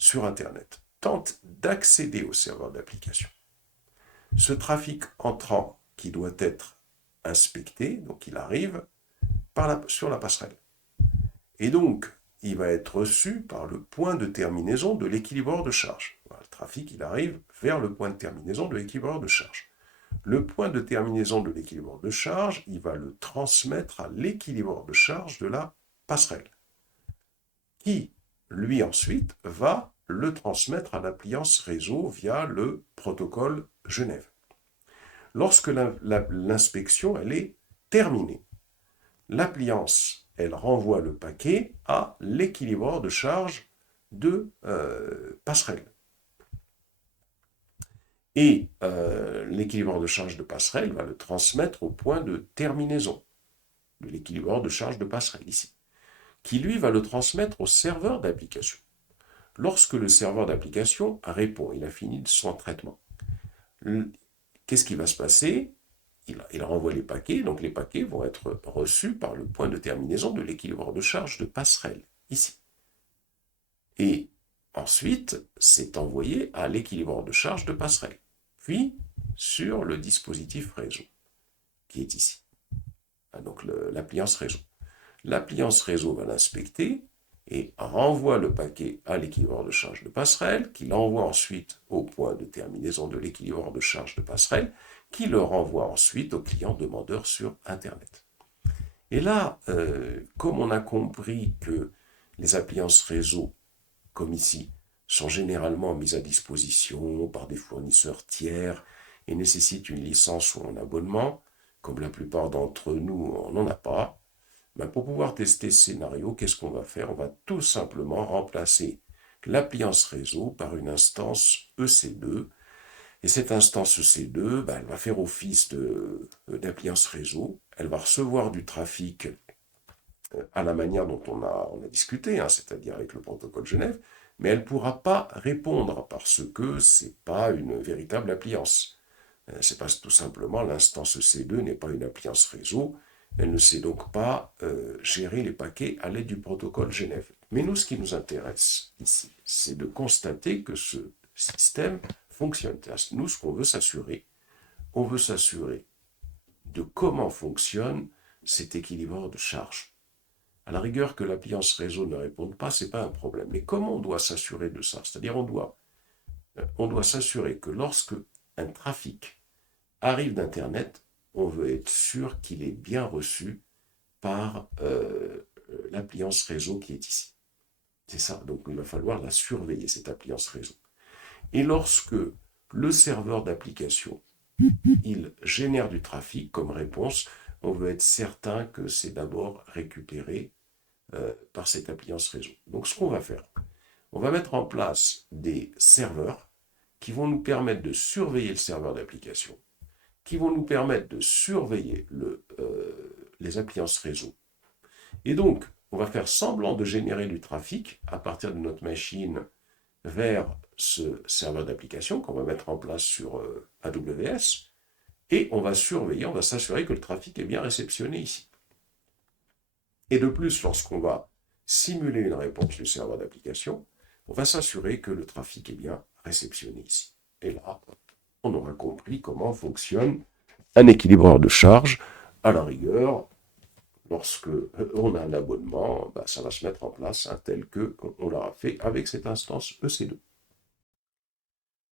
sur Internet, tente d'accéder au serveur d'application, ce trafic entrant qui doit être inspecté, donc il arrive sur la passerelle. Et donc, il va être reçu par le point de terminaison de l'équilibreur de charge. Voilà, le trafic, il arrive vers le point de terminaison de l'équilibreur de charge. Le point de terminaison de l'équilibreur de charge, il va le transmettre à l'équilibreur de charge de la passerelle, qui, lui, ensuite, va le transmettre à l'appliance réseau via le protocole Genève. Lorsque l'inspection, elle est terminée, l'appliance, elle renvoie le paquet à l'équilibreur de charge de passerelle. Et l'équilibreur de charge de passerelle va le transmettre au point de terminaison de l'équilibreur de charge de passerelle ici, qui lui va le transmettre au serveur d'application. Lorsque le serveur d'application répond, il a fini de son traitement, qu'est-ce qui va se passer? Il renvoie les paquets, donc les paquets vont être reçus par le point de terminaison de l'équilibreur de charge de passerelle, ici. Et ensuite, c'est envoyé à l'équilibreur de charge de passerelle, puis sur le dispositif réseau, qui est ici. Donc l'appliance réseau. L'appliance réseau va l'inspecter, et renvoie le paquet à l'équilibreur de charge de passerelle, qui l'envoie ensuite au point de terminaison de l'équilibreur de charge de passerelle, qui le renvoie ensuite au client demandeur sur Internet. Et là, comme on a compris que les appliances réseau, comme ici, sont généralement mises à disposition par des fournisseurs tiers et nécessitent une licence ou un abonnement, comme la plupart d'entre nous, on n'en a pas, ben pour pouvoir tester ce scénario, qu'est-ce qu'on va faire? On va tout simplement remplacer l'appliance réseau par une instance EC2. Et cette instance EC2, ben, elle va faire office d'appliance réseau. Elle va recevoir du trafic à la manière dont on a discuté, hein, c'est-à-dire avec le protocole Genève, mais elle ne pourra pas répondre parce que ce n'est pas une véritable appliance. C'est parce que tout simplement l'instance EC2 n'est pas une appliance réseau, elle ne sait donc pas gérer les paquets à l'aide du protocole Genève. Mais nous, ce qui nous intéresse ici, c'est de constater que ce système fonctionne. Nous, ce qu'on veut s'assurer, on veut s'assurer de comment fonctionne cet équilibreur de charge. À la rigueur, que l'appliance réseau ne réponde pas, ce n'est pas un problème. Mais comment on doit s'assurer de ça? C'est-à-dire on doit s'assurer que lorsque un trafic arrive d'Internet, on veut être sûr qu'il est bien reçu par l'appliance réseau qui est ici. C'est ça, donc il va falloir la surveiller, cette appliance réseau. Et lorsque le serveur d'application, il génère du trafic comme réponse, on veut être certain que c'est d'abord récupéré par cette appliance réseau. Donc ce qu'on va faire, on va mettre en place des serveurs qui vont nous permettre de surveiller le serveur d'application, qui vont nous permettre de surveiller les appliances réseau. Et donc, on va faire semblant de générer du trafic à partir de notre machine vers ce serveur d'application qu'on va mettre en place sur AWS, et on va surveiller, on va s'assurer que le trafic est bien réceptionné ici. Et de plus, lorsqu'on va simuler une réponse du serveur d'application, on va s'assurer que le trafic est bien réceptionné ici. Et là, on aura compris comment fonctionne un équilibreur de charge. À la rigueur, lorsque on a un abonnement, ben, ça va se mettre en place tel qu'on l'aura fait avec cette instance EC2.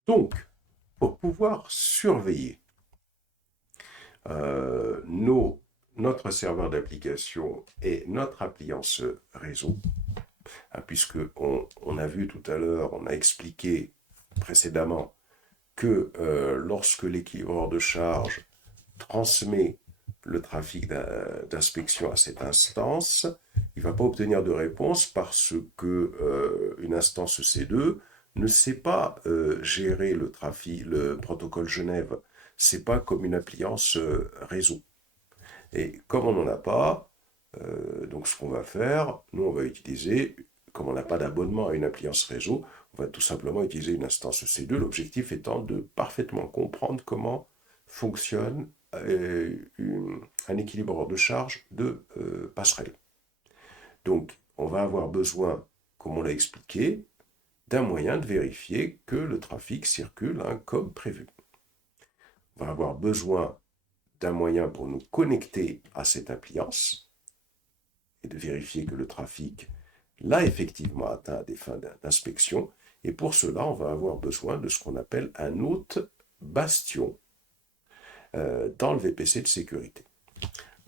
Donc, pour pouvoir surveiller notre serveur d'application et notre appliance réseau, puisque on a vu tout à l'heure, on a expliqué précédemment que lorsque l'équilibreur de charge transmet le trafic d'inspection à cette instance, il ne va pas obtenir de réponse parce que une instance C2 ne sait pas gérer le trafic, le protocole Genève. C'est pas comme une appliance réseau. Et comme on n'en a pas, donc ce qu'on va faire, nous on va utiliser, comme on n'a pas d'abonnement à une appliance réseau, on va tout simplement utiliser une instance C2, l'objectif étant de parfaitement comprendre comment fonctionne un équilibreur de charge de passerelle. Donc on va avoir besoin, comme on l'a expliqué, d'un moyen de vérifier que le trafic circule comme prévu. On va avoir besoin d'un moyen pour nous connecter à cette appliance et de vérifier que le trafic l'a effectivement atteint à des fins d'inspection. Et pour cela, on va avoir besoin de ce qu'on appelle un hôte bastion dans le VPC de sécurité.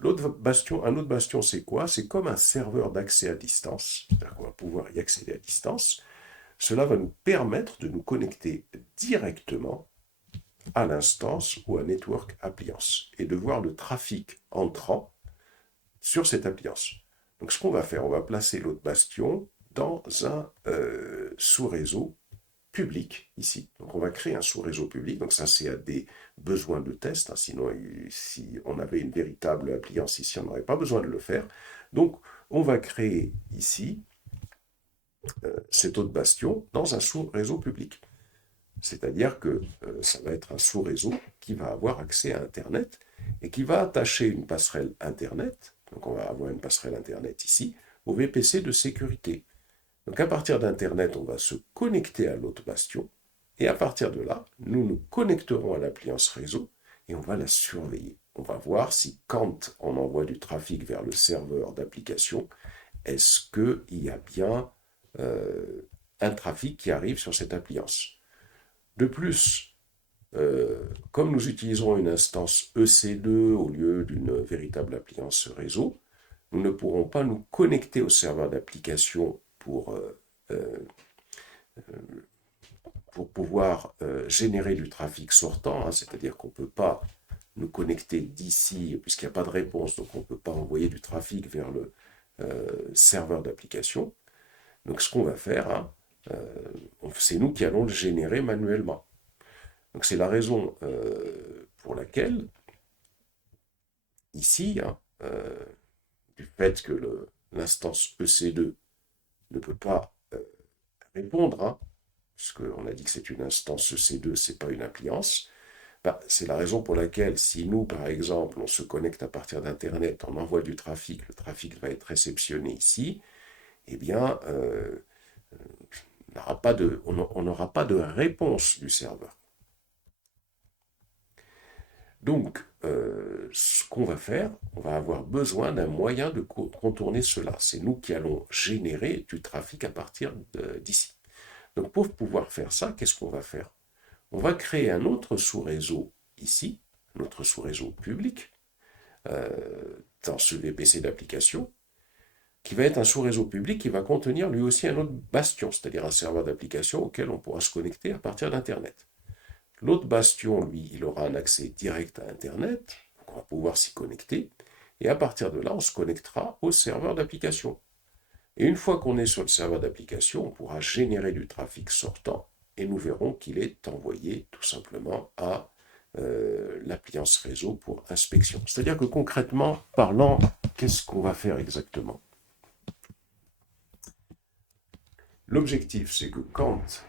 Un autre bastion, c'est quoi? C'est comme un serveur d'accès à distance. On va pouvoir y accéder à distance. Cela va nous permettre de nous connecter directement à l'instance ou à network appliance et de voir le trafic entrant sur cette appliance. Donc ce qu'on va faire, on va placer l'autre bastion dans un sous-réseau public ici. Donc on va créer un sous-réseau public, donc ça c'est à des besoins de test, sinon si on avait une véritable appliance ici, on n'aurait pas besoin de le faire. Donc on va créer ici cet autre bastion dans un sous-réseau public. C'est-à-dire que ça va être un sous-réseau qui va avoir accès à Internet et qui va attacher une passerelle Internet, donc on va avoir une passerelle Internet ici, au VPC de sécurité. Donc à partir d'Internet, on va se connecter à l'autre bastion et à partir de là, nous nous connecterons à l'appliance réseau et on va la surveiller. On va voir si quand on envoie du trafic vers le serveur d'application, est-ce qu'il y a bien un trafic qui arrive sur cette appliance. De plus, comme nous utiliserons une instance EC2 au lieu d'une véritable appliance réseau, nous ne pourrons pas nous connecter au serveur d'application pour pouvoir générer du trafic sortant, hein, c'est-à-dire qu'on ne peut pas nous connecter d'ici, puisqu'il n'y a pas de réponse, donc on ne peut pas envoyer du trafic vers le serveur d'application. Donc ce qu'on va faire, hein, c'est nous qui allons le générer manuellement. Donc c'est la raison pour laquelle, ici, hein, du fait que l'instance EC2 ne peut pas répondre, hein, puisqu'on a dit que c'est une instance EC2, ce n'est pas une appliance, c'est la raison pour laquelle si nous, par exemple, on se connecte à partir d'Internet, on envoie du trafic, le trafic va être réceptionné ici, eh bien, on n'aura pas de réponse du serveur. Donc, ce qu'on va faire, on va avoir besoin d'un moyen de contourner cela. C'est nous qui allons générer du trafic à partir d'ici. Donc, pour pouvoir faire ça, qu'est-ce qu'on va faire? On va créer un autre sous-réseau ici, notre sous-réseau public, dans ce VPC d'application, qui va être un sous-réseau public qui va contenir lui aussi un autre bastion, c'est-à-dire un serveur d'application auquel on pourra se connecter à partir d'Internet. L'autre bastion, lui, il aura un accès direct à Internet, donc on va pouvoir s'y connecter, et à partir de là, on se connectera au serveur d'application. Et une fois qu'on est sur le serveur d'application, on pourra générer du trafic sortant, et nous verrons qu'il est envoyé tout simplement à l'appliance réseau pour inspection. C'est-à-dire que concrètement parlant, qu'est-ce qu'on va faire exactement? L'objectif, c'est que quand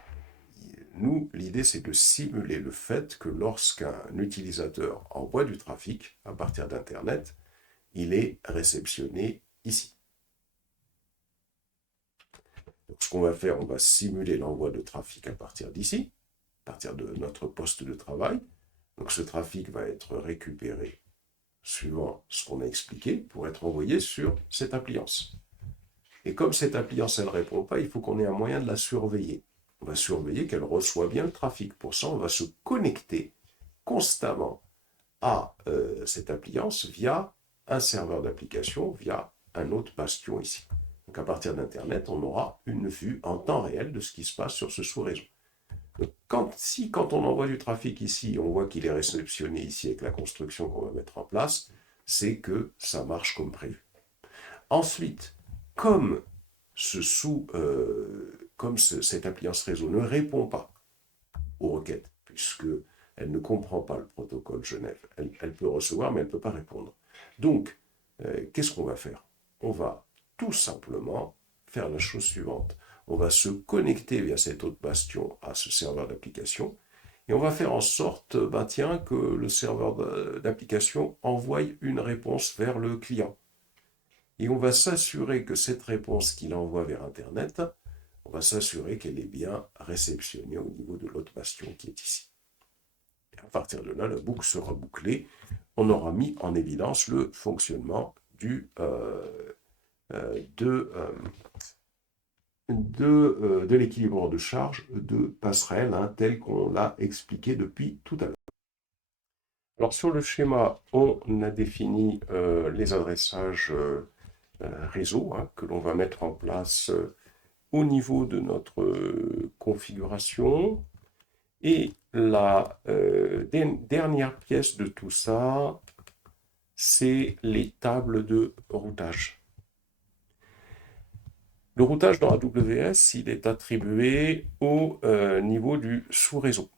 nous, l'idée, c'est de simuler le fait que lorsqu'un utilisateur envoie du trafic à partir d'Internet, il est réceptionné ici. Donc, ce qu'on va faire, on va simuler l'envoi de trafic à partir d'ici, à partir de notre poste de travail. Donc, ce trafic va être récupéré suivant ce qu'on a expliqué pour être envoyé sur cette appliance. Et comme cette appliance, elle ne répond pas, il faut qu'on ait un moyen de la surveiller. On va surveiller qu'elle reçoit bien le trafic. Pour ça, on va se connecter constamment à cette appliance via un serveur d'application, via un autre bastion ici. Donc à partir d'Internet, on aura une vue en temps réel de ce qui se passe sur ce sous-réseau. Quand on envoie du trafic ici, on voit qu'il est réceptionné ici avec la construction qu'on va mettre en place, c'est que ça marche comme prévu. Ensuite, comme cette appliance réseau ne répond pas aux requêtes, puisqu'elle ne comprend pas le protocole Genève, elle peut recevoir, mais elle ne peut pas répondre. Donc, qu'est-ce qu'on va faire? On va tout simplement faire la chose suivante. On va se connecter via cet autre bastion à ce serveur d'application, et on va faire en sorte que le serveur d'application envoie une réponse vers le client. Et on va s'assurer que cette réponse qu'il envoie vers Internet, on va s'assurer qu'elle est bien réceptionnée au niveau de l'autre bastion qui est ici. Et à partir de là, la boucle sera bouclée. On aura mis en évidence le fonctionnement de l'équilibre de charge de passerelle, hein, tel qu'on l'a expliqué depuis tout à l'heure. Alors sur le schéma, on a défini les adressages réseau, hein, que l'on va mettre en place au niveau de notre configuration. Et la dernière pièce de tout ça, c'est les tables de routage. Le routage dans AWS, il est attribué au niveau du sous-réseau.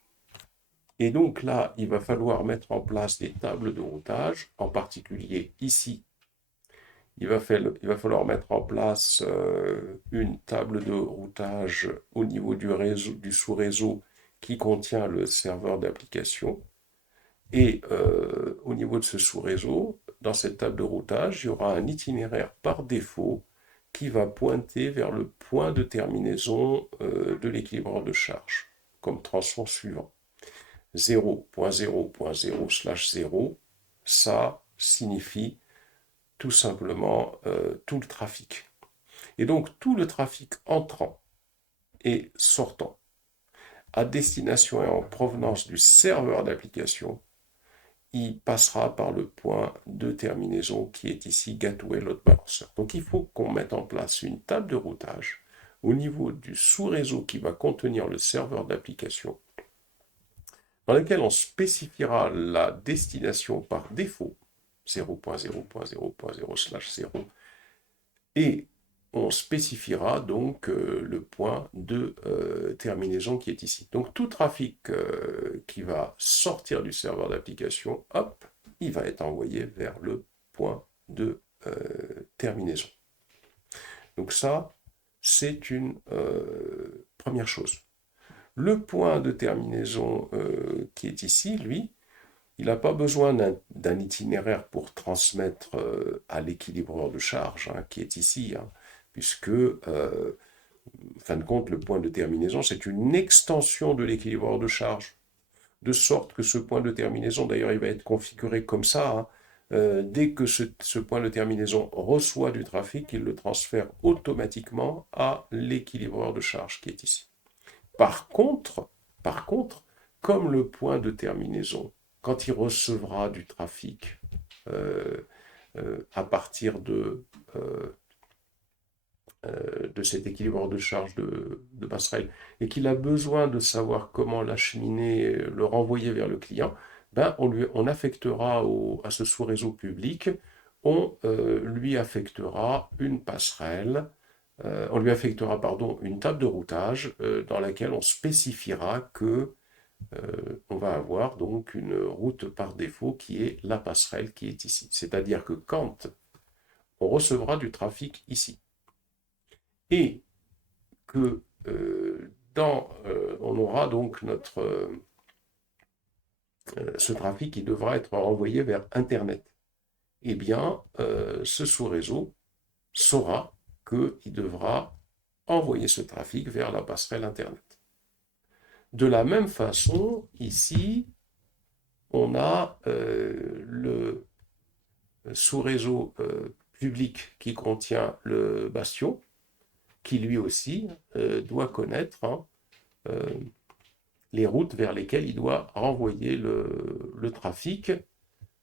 Et donc là, il va falloir mettre en place des tables de routage, en particulier ici. Il va falloir mettre en place une table de routage au niveau du sous-réseau qui contient le serveur d'application. Et au niveau de ce sous-réseau, dans cette table de routage, il y aura un itinéraire par défaut qui va pointer vers le point de terminaison de l'équilibreur de charge, comme transport suivant. 0.0.0/0, ça signifie tout simplement tout le trafic. Et donc tout le trafic entrant et sortant à destination et en provenance du serveur d'application, il passera par le point de terminaison qui est ici Gateway Load Balancer. Donc il faut qu'on mette en place une table de routage au niveau du sous-réseau qui va contenir le serveur d'application, dans lequel on spécifiera la destination par défaut, 0.0.0.0/0, et on spécifiera donc le point de terminaison qui est ici. Donc tout trafic qui va sortir du serveur d'application, hop, il va être envoyé vers le point de terminaison. Donc ça, c'est une première chose. Le point de terminaison qui est ici, lui, il n'a pas besoin d'un itinéraire pour transmettre à l'équilibreur de charge, hein, qui est ici, hein, puisque, en fin de compte, le point de terminaison, c'est une extension de l'équilibreur de charge, de sorte que ce point de terminaison, d'ailleurs, il va être configuré comme ça, hein, dès que ce point de terminaison reçoit du trafic, il le transfère automatiquement à l'équilibreur de charge qui est ici. Par contre, comme le point de terminaison, quand il recevra du trafic à partir de cet équilibre de charge de passerelle et qu'il a besoin de savoir comment l'acheminer, le renvoyer vers le client, ben on affectera à ce sous-réseau public, on lui affectera une passerelle, on lui affectera pardon, une table de routage dans laquelle on spécifiera que on va avoir donc une route par défaut qui est la passerelle qui est ici. C'est-à-dire que quand on recevra du trafic ici, et que on aura donc ce trafic qui devra être renvoyé vers Internet. Eh bien, ce sous-réseau saura qu'il devra envoyer ce trafic vers la passerelle Internet. De la même façon, ici, on a le sous-réseau public qui contient le bastion, qui lui aussi doit connaître les routes vers lesquelles il doit renvoyer le trafic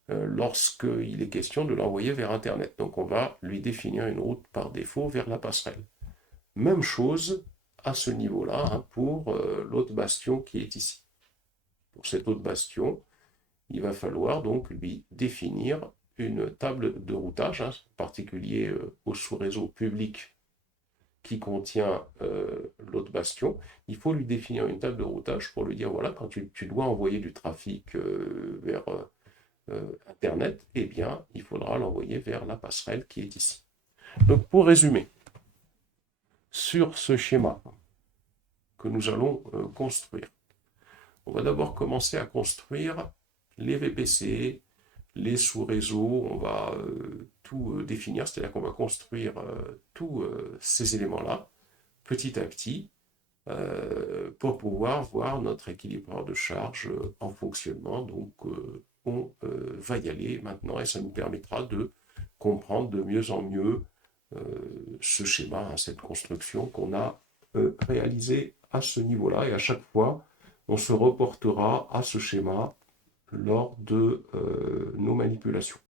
lorsqu'il est question de l'envoyer vers Internet. Donc on va lui définir une route par défaut vers la passerelle. Même chose à ce niveau-là hein, pour l'autre bastion qui est ici. Pour cet autre bastion, il va falloir donc lui définir une table de routage, hein, en particulier au sous-réseau public qui contient l'autre bastion, il faut lui définir une table de routage pour lui dire, voilà, quand tu dois envoyer du trafic vers Internet, eh bien, il faudra l'envoyer vers la passerelle qui est ici. Donc, pour résumer, sur ce schéma que nous allons construire, on va d'abord commencer à construire les VPC, les sous-réseaux, on va tout définir, c'est-à-dire qu'on va construire tous ces éléments-là, petit à petit, pour pouvoir voir notre équilibreur de charge en fonctionnement. Donc, on va y aller maintenant et ça nous permettra de comprendre de mieux en mieux ce schéma, hein, cette construction qu'on a réalisée à ce niveau-là. Et à chaque fois, on se reportera à ce schéma lors de nos manipulations.